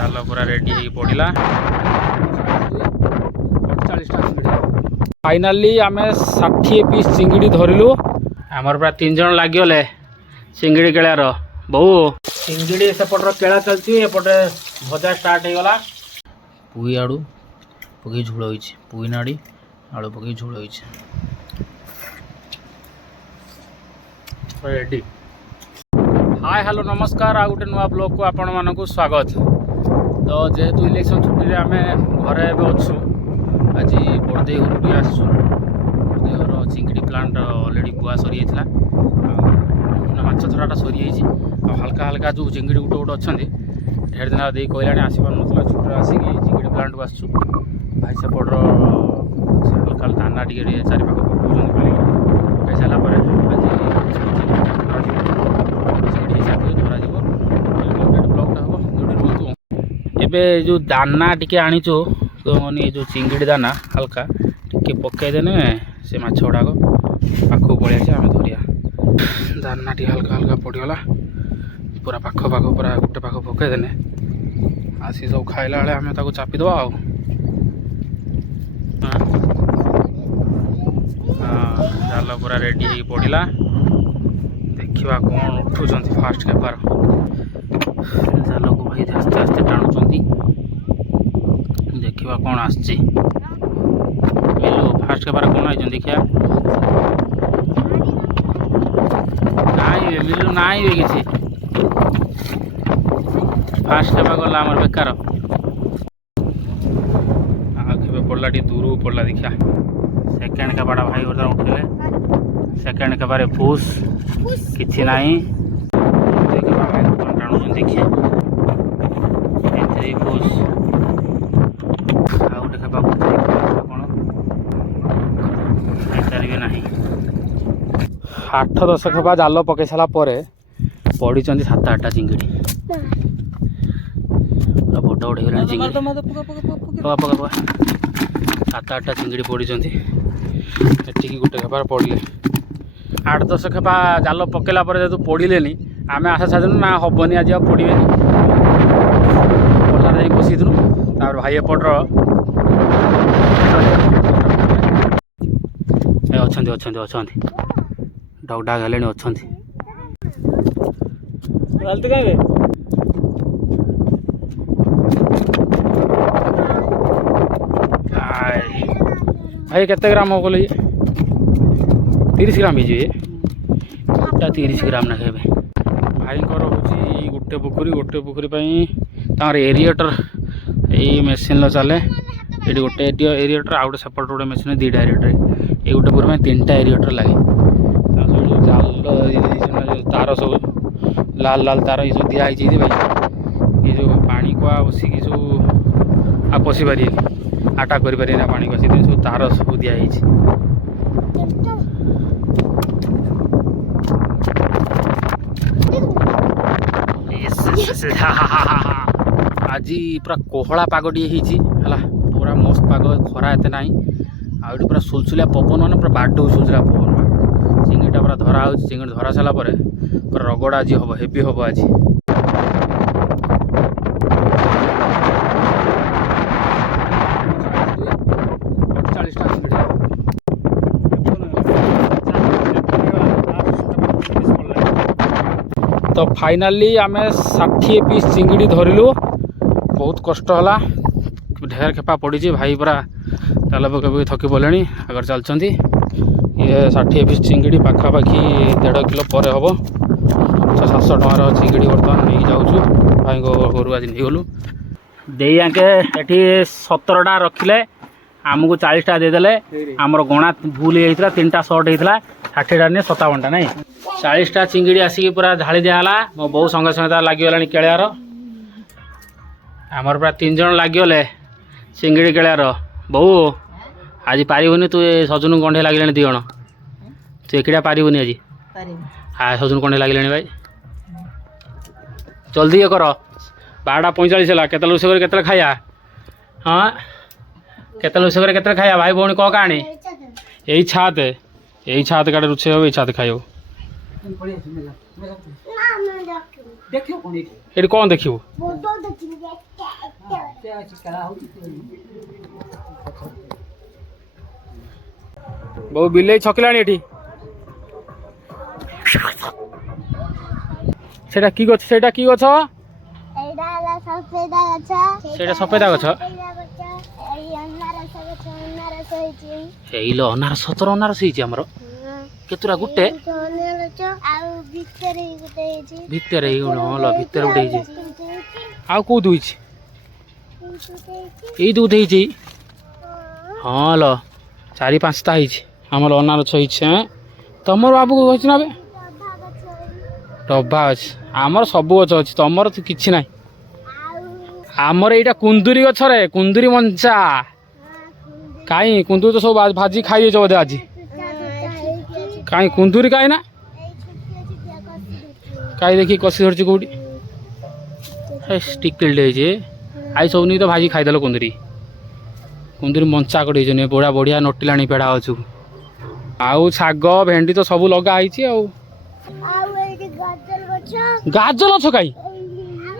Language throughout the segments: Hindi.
जाल पूरा रेडी हो पड़ा। फाइनाली आम 60 पीस चिंगड़ी धरलु। आमर पूरा 3 जन लगिगले चिंगड़ी केलार। बहु चिंगड़ी सेपटर केला चलती एपटे भजा स्टार्ट हो गला। पुई आड़ू पकई झोल हो पुई नाड़ी आलू पकई झोल हो रेडी। हाय हेलो नमस्कार आ गोटे नुआ ब्लॉग को आपण मानक स्वागत। तो जेहेतु इलेक्शन छुट्टी आम घरे अच्छु आज बड़दे घर आसु। बड़दे घर चिंगड़ी प्लांट अलरेडी बुआ सरी जाता माछ धराटा सरी हल्का हल्का जो चिंगड़ी गोटे गोटे अच्छा ढेर दिन दे कहला आसपार ना छुट्टी आसिक चिंगड़ी प्लांट को आसु। भाई सेपटर हल्का दाना टे चारि पाख पकाउन पकई सारापर एबे जो दाना टिके आनीचु तो ये जो चिंगड़ी दाना हल्का टिके पकईदेने से माछ गुड़ाक पाखक पलि आम धरिया। दाना टी हल्का हल्का पड़गला पूरा पाख पाख पूरा गोटे पाख पकईदेने आसी सब खाइला बेले आम ताको चापिद। जाल पूरा रेडी हो पड़ा। देखा कौन उठुंट फास्ट केपार जाल को भाई आस्ते आस्ते टाणुंट। देखा कौन आसची मिलू फास्ट केपार कौन आई देखा नाई मिलू नाई किसी फास्ट केपा गला आमर बेकार आगे पड़ा टी दूर पड़ा। देखा सेकेंड केपाटा भाई बर्तन उठेले सेकेंड केपारे फुस किसी नाई देखा भाई बर्तन टाणुन देखिए फुस आ गोटे खेपा कौन पारे ना 8-10 खेपा जाल पकई सारा पड़ी 7-8टा चिंगड़ी बड़ बड़ हो चिंगड़ी पका 7-8टा चिंगड़ी पड़ी एटिकी गोटे खेपार पड़े 8-10 खेपा जाल पकेला जेहतु पड़े आम आशा छाड़ू ना हेनी आज पड़े पल्ला बसईलु तार भाई एपटर अच्छा डग डाग हेले अच्छा भाई केते ग्राम हो गले 30 ग्राम ही 30 ग्राम ना खेबे भाई हूँ गोटे पोखरी तार एरिएटर यही मेसीन चले ये गोटे एरिएटर आ गए सेपट गोटे मेसीन 2टा एरिएटर ये गोटे पोखरी 3टा एरिएटर लगे सब जाल तार सब लाल लाल तार ये सब दिखाई भाई ये जो पानी को बसिक सब आ पशि पारे आटा कर पानी को सब तार सब दिखाई आज पूरा कोहला पागटी है पूरा मस्त पाग खरा एत ना आ पूरा सुलसुलिया पवन मैंने पूरा बाड सुलसुलिया पवन चिंगड़ीटा पूरा धरा हो चिंगड़ी धरा सारापर पूरा रगड़ आज हम हेवी हम आज तो फाइनाली आम 60 पीस चिंगड़ी धरलु। बहुत कष्ट है ढेर खेपा पड़ी भाई पूरा जाल पकई थकी पड़े अगर चलती ये 60 पीस चिंगड़ी पाखापाखि 1.5 किलो पर हम 600-700 टकर चिंगड़ी बर्तमान नहीं जाऊँ भाई घर आज नहीं गलु दे आके ये 17टा रखिले आमको 40टा देदेले आमर गणा भूल होता 3टा सर्ट होता 60टा नहीं 57टा नहीं 40टा चिंगड़ी आसिक पूरा ढाली दिगला मो बो संगे संगे लगिगला केलार आमर पूरा 3 जन लगिगले चिंगड़ी केलार। बहु आज पारिबुनि तू सजुन कंठे लगे 2 जन तू एकिटा पारिबुनि आज हाँ सजुन कंठे लगे भाई जल्दी ये कर 12:45 है केतल रोषे कर खाया हाँ केतल रोषे कर खाया भाई भौणी कह कहानी यही छात काटे रोषे हम छात खाइब ये कौन देखियो बहु बिले छकिलाणी एठी सेटा की गछ सेटा की गछ एडा ला सफेदा गछ सेटा सफेदा गछ एई अनारस गछ अनारस होइची एइलो अनारस 17 अनारस होइची हमरो केतुरा गुटे अनारस आउ भितरे गुटे होइची भितरे ल भितरे गुटे होइची आउ को दुइची एई दूध होइची हां ल 4-5 ता होइची हमरो अनारस होइची तमर बाबू को होइची ना बे डब्बा अछि आमर सब गछ अछि तमर तो किछि नाही आमर एटा कुंदुरी गछ रे कुंदुरी मंचा काई कुंदुरी तो सब भाजी खाइ जे बोधे आज काई कुंदुरी काई ना काई देखि कसी धरछि कोडी स्टिकल डे जे आई सब नहीं तो भाजी खाई देलो कुंदुरी कुंदुरी मंचा कडी जने बड़ा बढ़िया नोटिलाणी पेड़ा अछु आउ छाग भेंडी तो सब लगा आइछि आउ गाजर अछ काई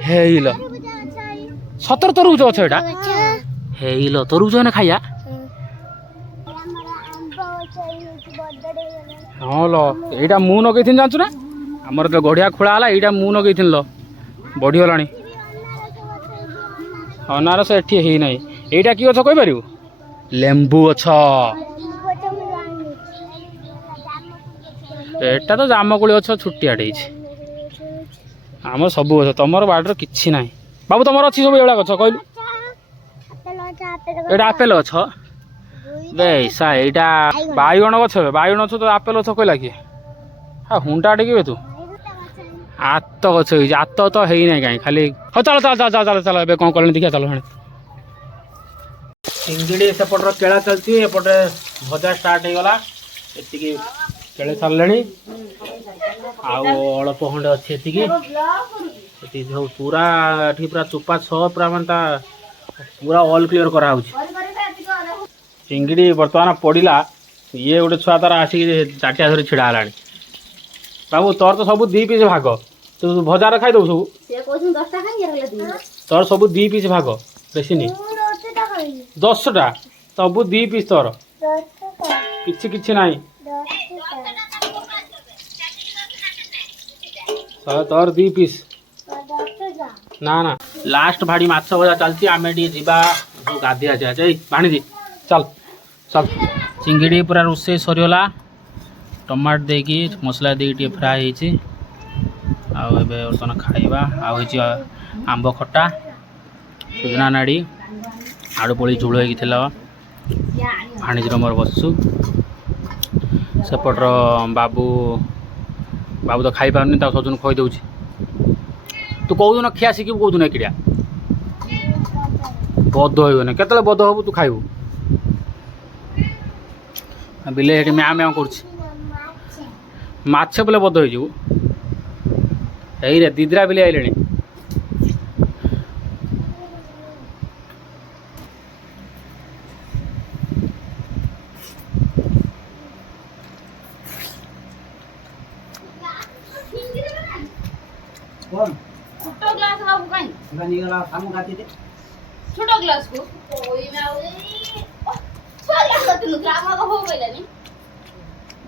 हेइलो 17 तरबूज अछ एटा हेइलो तरबूज ने खाया हां लो एटा मु न कहिथिन जानछु ना हमर तो गढिया खोला हला एटा मु न कहिथिन लो बढ़ी होलाणी अनारस एठी हेइ नाही एटा की अछ कहि परिबो लेंबू अछ एटा तो जामकोली अछ छुट्टिया डेइछि आम सब गछ तमर बाडर किछि नाही बाबू तमर अछि सब एळा गछ कहलु एटा आपेल अछ बेसा एटा बायगण गछ तो आपेल अछ कहला कि हा हुंडा टेकिबे तू आत गछ होई आत तो हेइ नाही काई खाली हो चल चल चल चल चल बे कोन करले देखिया चल हणे सिंगड़ी सेपटर केळा चलती एपटे भजा स्टार्ट हे गला एतिकी केळे सारलेनी आउ अल्प खंडे अच्छे एति पूरा एठी पूरा चुपा छ पूरा मानता पूरा ऑल क्लियर करा होछि चिंगड़ी वर्तमान पड़िला ये गोटे छुआ तार आसिक चाटिया धरी छिड़ा हलानी बाबू तोर तो सब 2 पीस भाग तू भजार खाई दउ सब से कोन 10 टा खाई रहले तोर सब 2 पीस भाग बेसी नहीं 10 टा सब 2 पीस तोर किछि किछि नाही तोर 2 पीस ना ना लास्ट भाड़ी माछ भजा चलती आमे डी जीवा गाधिया जाए भाणी दी चल चल चिंगड़ी पूरा रोसे सरीगला टमाट देकी मसला देकी फ्राए होइछि आउ एबे बर्तन खाइबा आउ होइछि आंब खट्टा सुजना नाड़ी आड़ू पड़ी झोल होइथिला भाणीजीर मोर बसु सेपटर बाबू बाबू तो खाई पारनी ता सजन खई दउछि तू कौदिन खिया शिखिबू कौदिन एकिडिया बद होइबने केतले बद हबू तू खाइबू बिले हेटी म्या म्या करछि माछे बोले बद होइजू एई रे दिदरा बिले आइलेनी कौन छोटो ग्लास बाबू काई गनी गला सामु गाती दे छोटो ग्लास को ओई में आउ छोटा ग्लास तनु ग्लास को हो गइलानी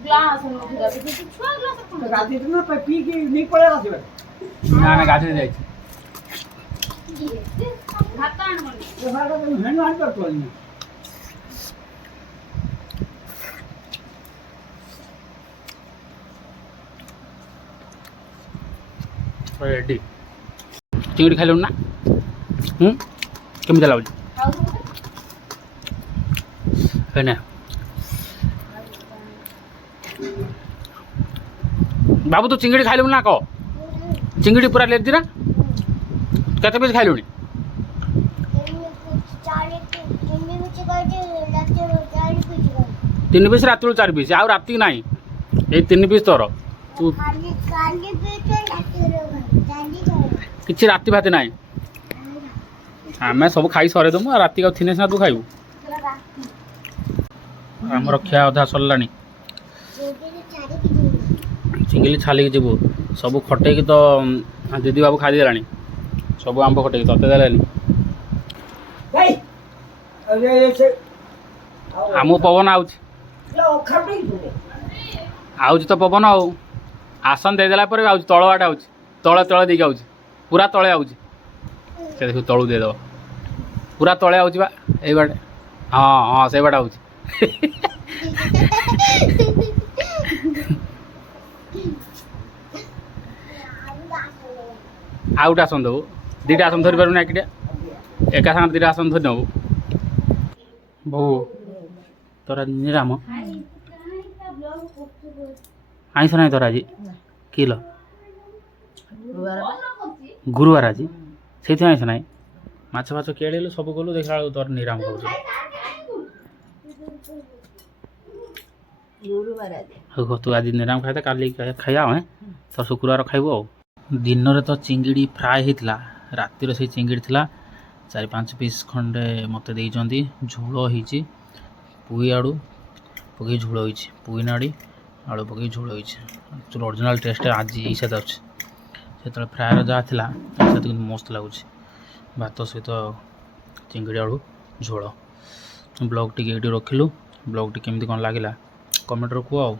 ग्लास नो खिला दे तू छोटा ग्लास को गाती दे ना पी की नहीं पड़े रासी ना ना गाती जाई घाता आन मन ये भागा तो हेन आन कर तो नहीं रेडी चिंगड़ी खाइलु ना केमिता लागुଛି हेने बाबू तू चिंगड़ी खाइलु ना को चिंगड़ी पूरा लेती ना केते पीस खाइलुनी तीन पीस रात 4 पीस आ राति नाही ए 3 पीस तोर तू किछि राति भात नाही आमे सब खाई सरे दमु राति का थिने ना तू खाइबू हमर खिया अधा सरलानी चिंगली छाली के जीवु सब खटे की तो दीदी बाबू खाई देलानी सब आंब खटे की तते देलानी Đây. Đây sẽ. ଆମକୁ ପବନ ଆଉଛି Lo khắp đi rồi. ଆଉଛି ତ ପବନ ଆଉ ଆସନ ଦେଇଦେଲା ପରେ ବି ଆଉଛି ତଳ ବାଟେ ଆଉଛି ତଳେ ତଳେ ଦେଇକି ଆଉଛି ପୁରା ତଳେ ଆଉଛି ସେ ଦେଖୁ ତଳୁ ଦେଇଦେବ ପୁରା ତଳେ ଆଉଛି ବା ଏଇ ବାଟେ ହଁ ହଁ ସେଇ ବାଟେ ଆଉଛି ଆଉ ଗୋଟେ ଆସନ ଦେବୁ ଦୁଇଟା ଆସନ ଧରିପାରିବୁ ନା ଏକିଟା ଏକା ସାଙ୍ଗରେ ଦୁଇଟା ଆସନ ଧରି ନେବୁ ବୋଉ ତୋର ନିରାମ ଆଇଁଷ ନାହିଁ ତୋର ଆଜି କିଲୋ ଗୁରୁବାର ଆଜି ସେଇଥିପାଇଁ ଆଇଁଷ ନାହିଁ ମାଛ ଫାଛ କେଳିଲୁ ସବୁ କଲୁ ଦେଖିଲା ବେଳକୁ ତୋର ନିରାମ କରୁଛୁ ହଉ ତୁ ଆଜି ନିରାମ ଖାଇଥା କାଲି ଖାଇବା ଆମେ ତୋର ଶୁକ୍ରବାର ଖାଇବୁ ଆଉ ଦିନରେ ତ ଚିଙ୍ଗିଡ଼ି ଫ୍ରାଏ ହେଇଥିଲା ରାତିରେ ସେଇ ଚିଙ୍ଗିଡ଼ି ଥିଲା 4-5 ପିସ୍ ଖଣ୍ଡେ ମୋତେ ଦେଇଛନ୍ତି ଝୋଳ ହେଇଛି ପୁଇ ଆଳୁ ପକେଇ ଝୋଳ ହେଇଛି ପୁଇ ନାଡ଼ି ଆଳୁ ପକେଇ ଝୋଳ ହେଇଛି ଅରିଜିନାଲ୍ ଟେଷ୍ଟ ଆଜି ଏଇ ସହିତ ଅଛି ସେତେବେଳେ ଫ୍ରାଏର ଯାହା ଥିଲା ସେତେ କିନ୍ତୁ ମସ୍ତ ଲାଗୁଛି ଭାତ ସହିତ ଚିଙ୍ଗିଡ଼ି ଆଳୁ ଝୋଳ ବ୍ଲଗ୍ ଟିକେ ଏଇଠି ରଖିଲୁ ବ୍ଲଗ୍ଟି କେମିତି କ'ଣ ଲାଗିଲା କମେଣ୍ଟରେ କୁହ ଆଉ